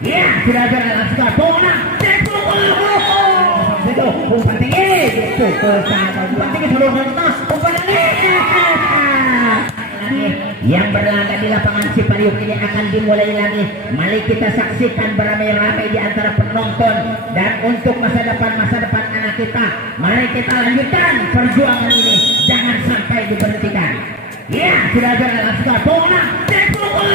Ya, sudah berangkat sekarang. Bola, dipukul. Itu umpan tinggi, dipukul sana. Umpan tinggi seluruh kertas. Umpan tinggi. Yang berlaga di lapangan Cipayung ini akan dimulai lagi. Mari kita saksikan beramai-ramai di antara penonton, dan untuk masa depan anak kita, mari kita lanjutkan perjuangan ini, jangan sampai diberhentikan. Ya, sudah berangkat sekarang. Bola, dipukul.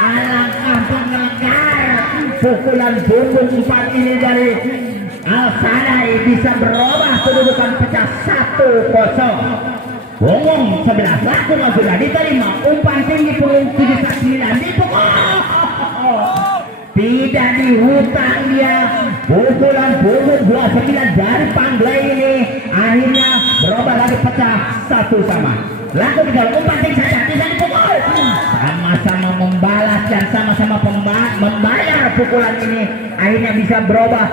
Alangkah pengelengar pukulan punggung 4 ini dari Al-Sadai bisa berubah kedudukan pecah 1-0. Punggung 11 lakukan sudah diterima, umpan tinggi punggung 79 dipukul. Tidak dihutang dia, pukulan punggung 29 dari Panglai ini akhirnya berubah lagi pecah 1-1. Laku di dalam umpan tinggi saja bisa dipukul. Sama-sama membalas dan sama-sama membayar pukulan ini akhirnya bisa berubah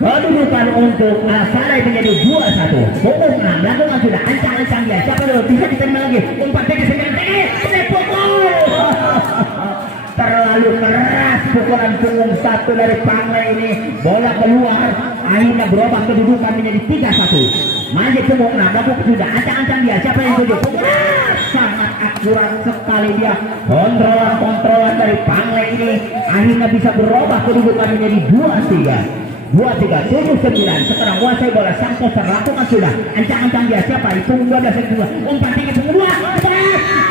kedudukan untuk Al-Sadai menjadi 2-1. Punggung 6 lakukan sudah ancang-ancang dia. Siapa dulu bisa diterima lagi? Umpan tinggi 9 tinggi dipukul. Terlalu keras pukulan punggung 1 dari Panglai ini. Bola keluar, akhirnya berubah kedudukan menjadi 3-1. Maju punggung 6 lakukan sudah ancang-ancang dia. Siapa yang tuju? Sangat akurat sekali dia. Kontrolan dari Panglai ini akhirnya bisa berubah kedudukan menjadi 2-3. 2-3-7-9. Sekarang menguasai bola. Santos terlakukan sudah ancang-ancang dia. Siapa? Punggung 12 umpan tinggi punggung 2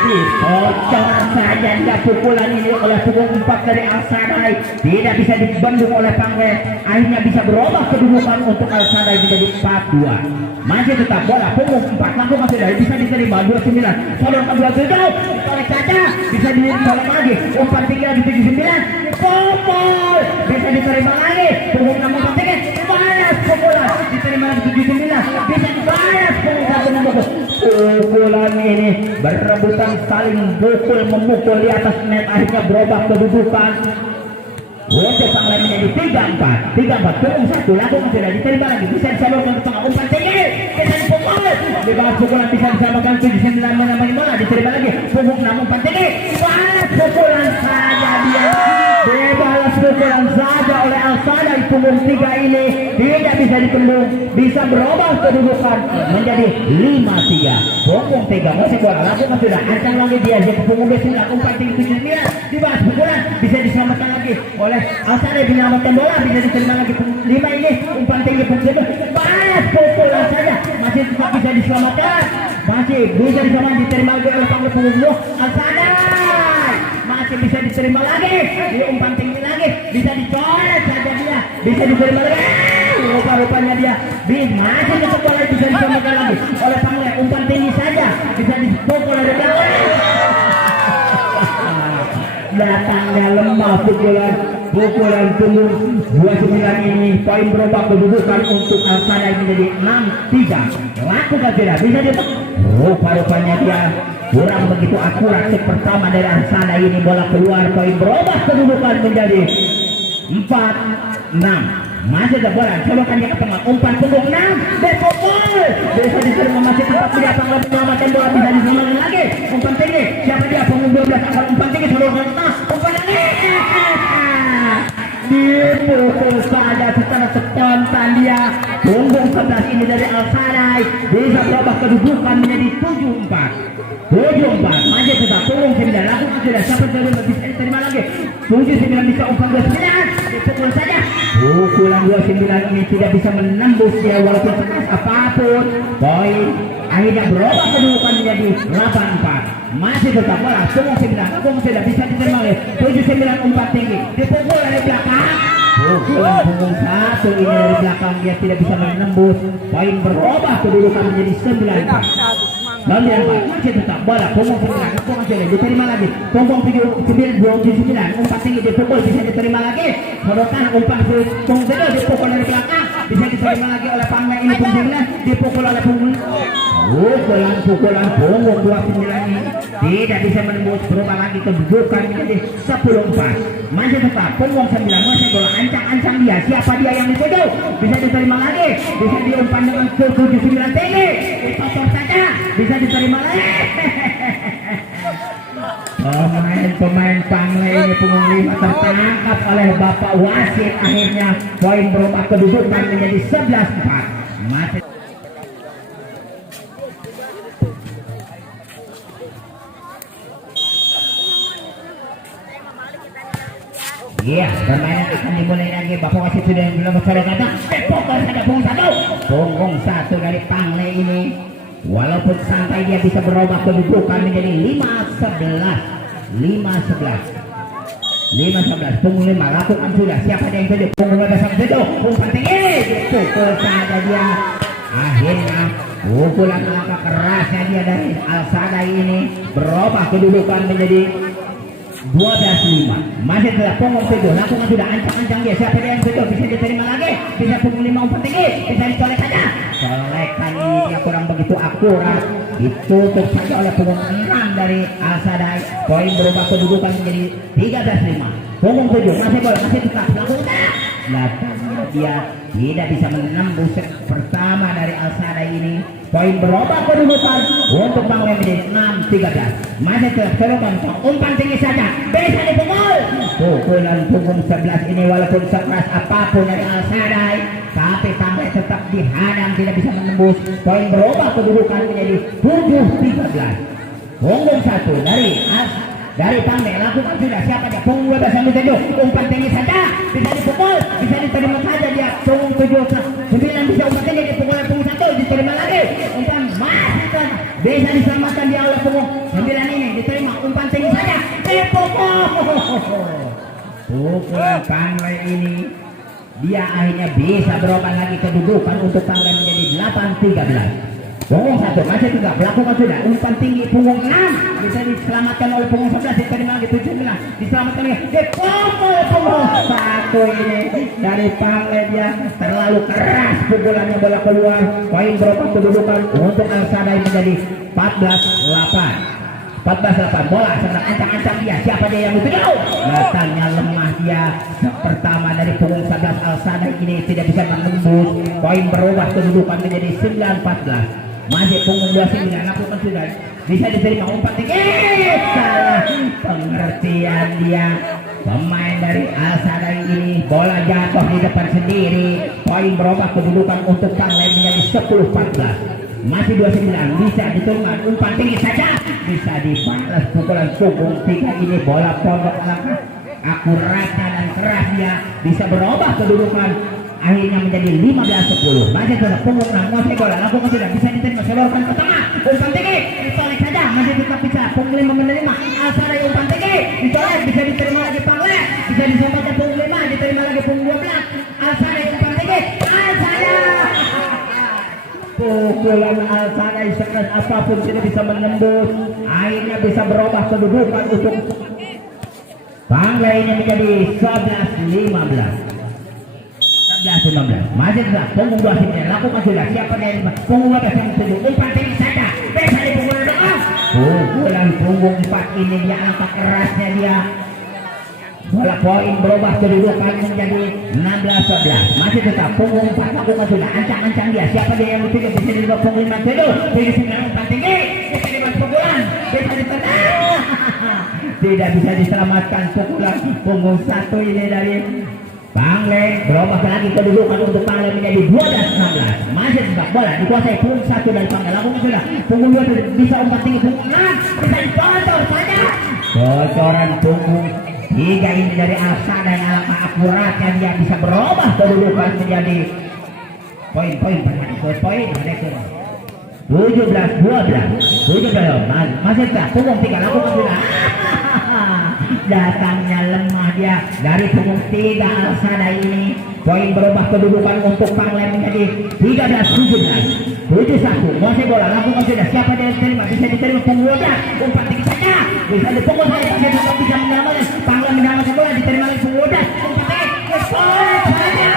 dikocor saja dia pukulan ini oleh punggung 4 dari Al-Sadai. Tidak bisa dibendung oleh Panglai, akhirnya bisa berubah kedudukan untuk Al-Sadai menjadi 4-2. Masih tetap bola punggung 4 lakukan sudah bisa diterima 29. Sodong ke 27 oleh Caca, bisa ditolong lagi. Umpan tinggi lagi 79 popol bisa diterima lagi. Punggung 6 umpan tinggi balas pukulan diterima lagi 79 bisa dibalas punggung 1 pukulan ini berebutan saling memukul di atas net, akhirnya berubah kedudukan. Untuk Panglai menjadi 3-4 punggung 1 lakukan sudah diterima lagi bisa disalurkan ke tengah umpan tinggi bisa dipukul dibalas pukulan bisa disamakan 79 menamai bola diterima lagi punggung 6 umpan tinggi balas pukulan saja dia dibalas pukulan saja oleh Al-Sadai. Punggung 3 ini tidak bisa dipendung, bisa berubah kedudukan menjadi 5-3. Punggung 3 masih bola lakukan sudah ancang lagi dia jadi punggung 9 umpan tinggi 79 dibalas pukulan bisa diselamatkan lagi oleh Al-Sadai, menyelamatkan bola bisa diterima lagi punggung 5 ini umpan tinggi punggung 7 balas pukulan saja masih tetap bisa diselamatkan, masih bisa diselamatkan diterima lagi oleh Panglai punggung 2 Al-Sadai masih bisa diterima lagi di umpan tinggi lagi bisa dicoret saja dia bisa diterima lagi rupa-rupanya dia masih tetap bola bisa diselamatkan lagi oleh Panglai umpan tinggi saja bisa dipukul oleh belakang datangnya lemah pukulan punggung 29 ini. Poin berubah kedudukan untuk Al-Sadai menjadi 6-3. Lakukan tidak bisa dia rupa-rupanya dia kurang begitu akurat. Set pertama dari Al-Sadai ini bola keluar, poin berubah kedudukan menjadi 4-6. Masih ada bola, cobakan dia ke tengah umpan punggung 6 dipukul bisa diterima masih tetap dia Panglai menyelamatkan bola bisa diselamatkan lagi umpan tinggi siapa dia punggung 12 akan umpan tinggi seluruh kertas umpan tinggi dipukul saja secara spontan dia punggung 11 ini dari Al-Sadai bisa berubah kedudukan menjadi 7-4 masih tetap punggung 9 lakukan sudah siapa yang bisa diterima lagi 79 bisa umpan 29 dipukul saja pukulan 29 ini tidak bisa menembus dia walaupun sekeras apapun. Poin akhirnya berubah kedudukan menjadi 8-4 masih tetap bola punggung 9 tidak bisa diterima oleh 79 umpan tinggi dipukul dari belakang pukulan punggung 1 ini dari belakang dia tidak bisa menembus. Poin berubah kedudukan menjadi 9-4 masih tetap bola punggung 9 diterima lagi punggung 79 umpan tinggi dipukul bisa diterima lagi sorotan umpan punggung 7 dipukul dari belakang bisa diterima lagi oleh Panglai ini punggung 9 dipukul oleh punggung pukulan punggung 29 ini tidak bisa menembus berubah lagi kedudukan menjadi 10-4 masih tetap punggung 9 masih bola ancang-ancang dia siapa dia yang dituju bisa diterima lagi bisa diumpan dengan 79 tinggi dipotong saja bisa diterima lagi Pemain Pangle ini punggung 5 tertangkap oleh Bapak wasit. Akhirnya poin berubah kedudukan menjadi 11-4. Masih iya, permainan akan dimulai lagi. Bapak wasit sudah bilang bersama kata fokus ada punggung satu dari Pangle ini. Walaupun santai dia bisa berubah kedudukan menjadi 5-11. Punggung 5 lakukan sudah. Siapa yang tujuh? Punggung 12 umpan tinggi. Pukul saja dia. Akhirnya pukulan langkah kerasnya dia dari Al-Sadai ini berubah kedudukan menjadi 12-5. Masih tetap punggung 7. Lakukan sudah, ancang-ancang dia. Siapa yang tujuh? Bisa diterima lagi. Bisa punggung 5 umpan tinggi. Bisa dicolek saja. Colekan ini dia kurang begitu akurat. Ditutup saja oleh punggung 6 dari Al-Sadai. Poin berubah kedudukan menjadi 13-5. Punggung 7 masih bola, masih tetap lakukan. Datangnya dia tidak bisa menembus pertama dari Al-Sadai ini. Poin berubah kedudukan untuk Pangle menjadi 6-13. Masih tetap serukan umpan tinggi saja. Bisa dipukul. Pukulan punggung 11 ini walaupun sekeras apapun dari Al-Sadai, tapi Pangle tetap dihadang, tidak bisa menembus. Poin berubah kedudukan menjadi 7-13. Punggung 1 dari Pangle lakukan sudah. Siapa dia? Punggung 12 sampai 7. Umpan tinggi saja. Bisa dipukul. Bisa diterima saja dia. Punggung 7 9 bisa umpan tinggi dipukul oleh punggung 1. Diterima lagi. Umpan masih kan. Bisa diselamatkan dia oleh punggung 9 ini. Diterima. Umpan tinggi saja. Dipukul. Pukulan Pangle ini dia akhirnya bisa berubah lagi kedudukan untuk Pangle menjadi 8-13. Punggung 1 masih juga lakukan sudah. Umpan tinggi punggung 6 bisa diselamatkan oleh punggung 11. Diterima lagi 7-9 diselamatkan lagi. Dipukul punggung 1 ini dari Pangle. Dia terlalu keras pukulannya, bola keluar. Poin berubah kedudukan untuk Al-Sadai menjadi 14-8. Bola sedang ancang-ancang dia. Siapa dia yang dituju? Datangnya lemah dia. Pertama dari punggung 11 Al-Sadai ini tidak bisa menembus. Poin berubah kedudukan menjadi 9-14. Masih punggung 29 lakukan sudah. Bisa diterima umpan tinggi. Salah pengertian dia. Pemain dari Al-Sadai ini bola jatuh di depan sendiri. Poin berubah kedudukan untuk Pangle menjadi 10-14. Masih 29 bisa diterima umpan tinggi saja. Bisa dibalas pukulan punggung 3 ini. Bola pondok langkah akuratnya dan keras dia bisa berubah kedudukan akhirnya menjadi 15-10. Masih tetap punggung 6 masih bola lakukan sudah. Bisa diterima seluruhkan ke tengah. Umpan tinggi dicolek saja. Masih tetap bisa punggung 5 menerima. Al-Sadai umpan tinggi dicolek. Bisa diterima lagi Pangle. Bisa diselamatkan punggung 5. Diterima lagi punggung 12. Al-Sadai umpan tinggi. Al-Sadai. Pukulan Al-Sadai sekeras apapun tidak bisa menembus. Akhirnya bisa berubah kedudukan untuk Pangle ini menjadi 11-15. 11-15. Masih tidak punggung 2 sini lakukan sudah. Siapa dari punggung 12 yang tujuh umpan tinggi saja. Bisa dipukul doang. Pukulan punggung 4 ini dia angkat kerasnya dia. Bola poin berubah kedudukan menjadi 16-11. Masih tetap punggung 4 lakukan sudah. Ancang-ancang dia. Siapa dia yang dituju? Bisa di bawah punggung 5 tujuh. Bisa 9 umpan tinggi. Bisa dibuat pukulan. Bisa ditenang. Tidak bisa diselamatkan pukulan punggung 1 ini dari Pangle. Berubah lagi kedudukan untuk Pangle menjadi 12-16. Masih tetap bola dikuasai punggung 1 dari Pangle. Lakukan sudah. Punggung 2 bisa umpan tinggi. Punggung 6 bisa dicocor saja. Cocoran punggung 3 ini dari Al-Sadai. Alangkah akuratnya dia bisa berubah kedudukan menjadi poin-poin poin 17-12. Masih tetap punggung 3 lakukan sudah. Datangnya lemah dia dari punggung 3 Al-Sadai ini. Poin berubah kedudukan untuk Pangle menjadi 13-17. 7-1. Masih bola lakukan sudah. Siapa dia yang terima? Bisa diterima punggung 12. Umpan tinggi saja. Bisa dipukul saja. Masih tetap bisa menyelamatkan. Pangle menyelamatkan bola. Diterima lagi punggung 12. Umpan tinggi. Poin saja.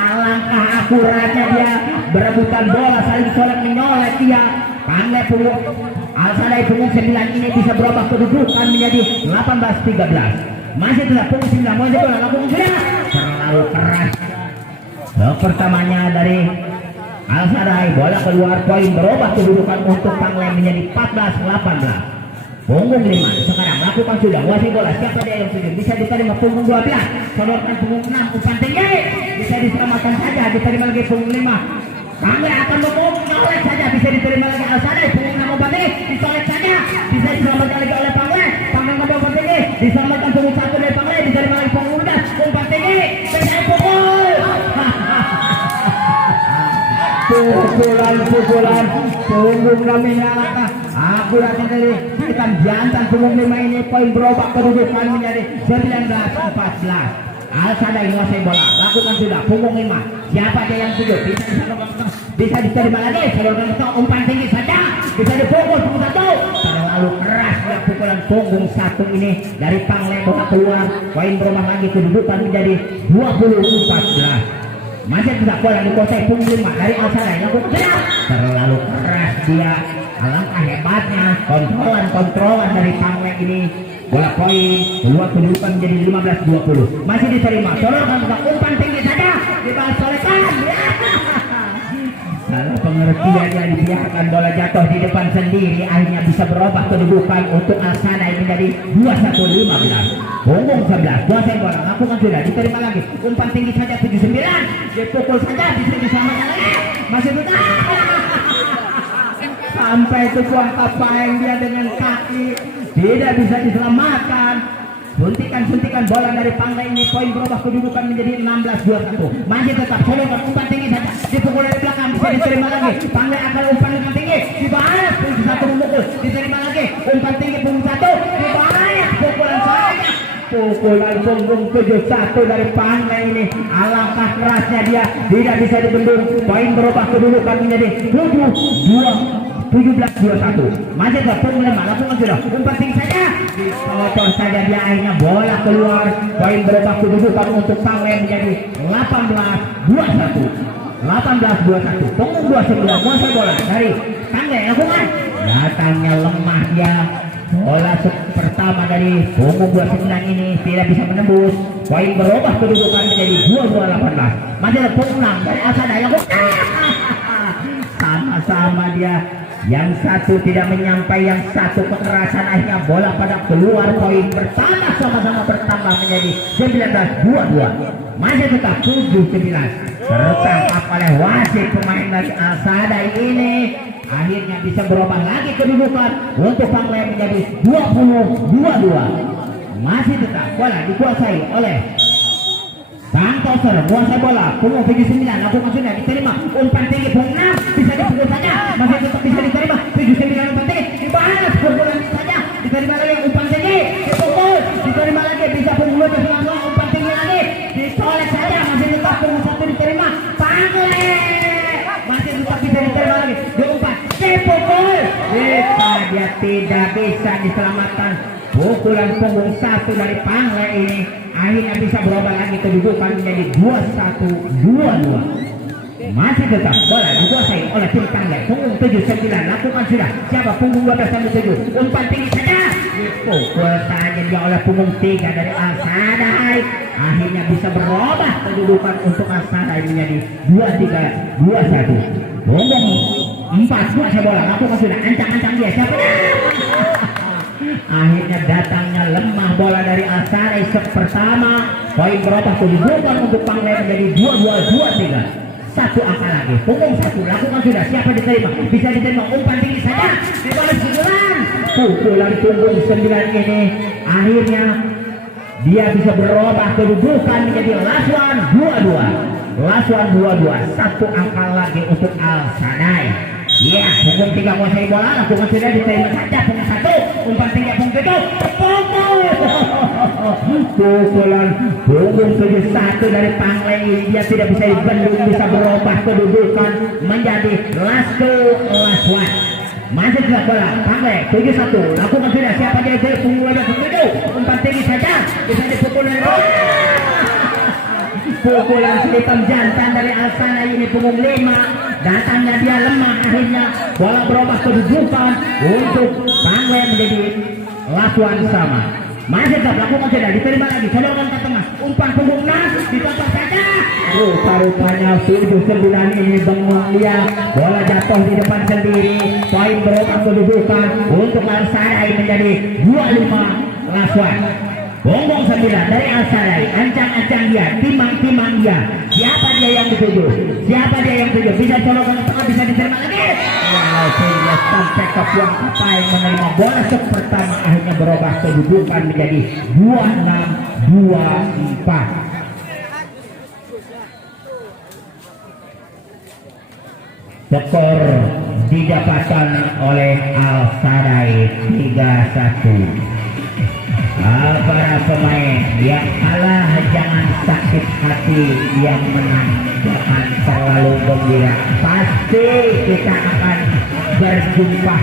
Alangkah akuratnya dia berebutan bola, saling colek menyolek dia. Pangle punggung Al-Sadai punggung 9 ini bisa berubah kedudukan menjadi 18-13. Masih tetap punggung 9. Masih bola lakukan sudah. Terlalu keras. Pertamanya dari Al-Sadai, bola keluar. Poin berubah kedudukan untuk Pangle menjadi 14-18. punggung 5. Sekarang lakukan sudah wasit bola. Siapa dia yang setuju? Bisa diterima punggung 12. Sodorkan punggung 6. Umpan tinggi. Bisa diselamatkan saja. Diterima lagi punggung 5. Pangle akan menoleh saja. Bisa diterima lagi Al-Sadai. Punggung 6 umpan tinggi. Disolek saja. Bisa diselamatkan lagi oleh Pangle. Pangle ngambil umpan tinggi. Diselamatkan punggung 1 dari Pangle. Diterima lagi punggung 12. Umpan tinggi. Saya pukul. Pukulan punggung 6 ini akuratnya dari hitam jantan punggung 5 ini poin berubah kedudukan menjadi 19-14. Al-Sadai menguasai bola, lakukan sudah punggung 5. Siapa dia yang setuju? Bisa diterima lagi, saudara umpan tinggi saja, bisa dipukul punggung 1. Terlalu keras pukulan punggung 1 ini dari Pangle bola keluar, poin berubah lagi kedudukan menjadi 20-14. Masih tidak bola dikuasai punggung 5 dari Al-Sadai. Terlalu keras dia. Alangkah hebatnya kontrolan dari Pangle ini. Bola poin keluar kedudukan menjadi 15-20. Masih diterima. Sodorkan umpan tinggi saja. Dibalas solekan. Kalau pengertiannya dibiarkan bola jatuh di depan sendiri, akhirnya bisa berubah kedudukan untuk Al-Sadai menjadi 21-15. Punggung 11, kuasai bola, lakukan sudah, diterima lagi. Umpan tinggi saja 79. Dipukul saja, bisa diselamatkan lagi. Masih tidak. Sampai itu tapain dia dengan kaki, tidak bisa diselamatkan. Suntikan bola dari Pangle ini, poin berubah kedudukan menjadi 16-21. Masih tetap sodorkan umpan tinggi saja, dipukul dari belakang, bisa diterima lagi. Pangle akan umpan tinggi, dibalas punggung 1 memukul, diterima lagi. Umpan tinggi punggung 1, dibalas pukulan saja. Pukulan punggung 71 dari Pangle ini, alangkah kerasnya dia, tidak bisa dibendung. Poin berubah kedudukan menjadi 17-21. Masih ke punggung 5, lakukan sudah umpan tinggi saja, dicocor saja dia, akhirnya bola keluar. Poin berubah kedudukan untuk Pangle menjadi 18-21. 18-21. Punggung 29, kuasai bola dari Pangle. Lakukan, datangnya lemah dia. Bola pertama dari punggung 29 ini tidak bisa menembus. Poin berubah kedudukan menjadi 22-18. Masih ada punggung 6 dari Al-Sadai. Sama-sama dia. Yang satu tidak menyampai, yang satu kekerasan, akhirnya bola pada keluar. Poin pertama sama-sama bertambah menjadi 19-22. Masih tetap 7-9. Tertangkap oleh wasit pemain dari Al-Sadai ini. Akhirnya bisa berubah lagi kedudukan untuk Pangle menjadi 20-22. Masih tetap bola dikuasai oleh Santoser. Menguasai bola punggung 79, lakukan sudah, diterima. Umpan tinggi punggung 6, bisa dipukul saja. Masih tetap bisa diterima. 79 umpan tinggi, dibalas pukulan saja, diterima lagi. Umpan tinggi, dipukul, diterima lagi. Bisa punggung 12 umpan tinggi lagi, disolek saja. Masih tetap punggung 1 diterima. Pangle masih tetap bisa diterima lagi. Diumpan, dipukul. Dia tidak bisa diselamatkan. Pukulan punggung 1 dari Pangle ini akhirnya bisa berubah lagi kedudukan menjadi 21-22. Masih tetap bola dikuasai oleh tim Pangle. Punggung 79, lakukan sudah. Siapa punggung 12-7? Umpan tinggi saja, dipukul saja dia oleh punggung 3 dari Al-Sadai. Akhirnya bisa berubah kedudukan untuk Al-Sadai menjadi 23-21. Punggung 4, kuasai bola, lakukan sudah. Ancang-ancang dia, siapa dia? Akhirnya datangnya lemah bola dari Al-Sadai pertama. Poin berubah kedudukan untuk Pangle menjadi 22-23. Satu angka lagi, punggung 1, lakukan sudah. Siapa diterima? Bisa diterima. Umpan tinggi saja, dibalas pukulan punggung 9 ini. Akhirnya dia bisa berubah kedudukan menjadi Laswan 22. Laswan 22. Satu angka lagi untuk Al-Sadai. Ya, punggung 3 menguasai bola, lakukan sudah, diterima saja. Punggung 1, umpan tinggi punggung 7, pukulan punggung 71 dari Pangle ini, dia tidak bisa dibendung, bisa berubah kedudukan menjadi Laswan. Masih tidak bola, Pangle 71, lakukan sudah. Siapa dia? Punggung 7, umpan tinggi saja, bisa dipukul dari bawah. Pukulan hitam jantan dari Al-Sadai ini, punggung 5. Datangnya dia lemah, akhirnya bola berubah kedudukan untuk Pangle menjadi Laswan sama. Masih tetap lakukan sudah diterima lagi, sodorkan ke tengah, umpan punggung Nas, ditonton saja. Rupanya tujuh sembilan ini bengong dia, bola jatuh di depan sendiri, poin berubah kedudukan untuk Al-Sadai menjadi 25 Laswan. Bongbong 9 dari Al-Sadai, ancang-ancang dia, timang-timang dia. Siapa dia yang dituju? Siapa dia yang dituju? Bisa sodorkan ke tengah, bisa diterima lagi. Walau sehingga sampai ke puang kapai menerima bola set pertama, akhirnya berubah kedudukan menjadi 26-24. Skor didapatkan oleh Al-Sadai 3-1. Para pemain yang kalah jangan sakit hati, yang menang jangan terlalu gembira. Pasti kita akan berjumpa.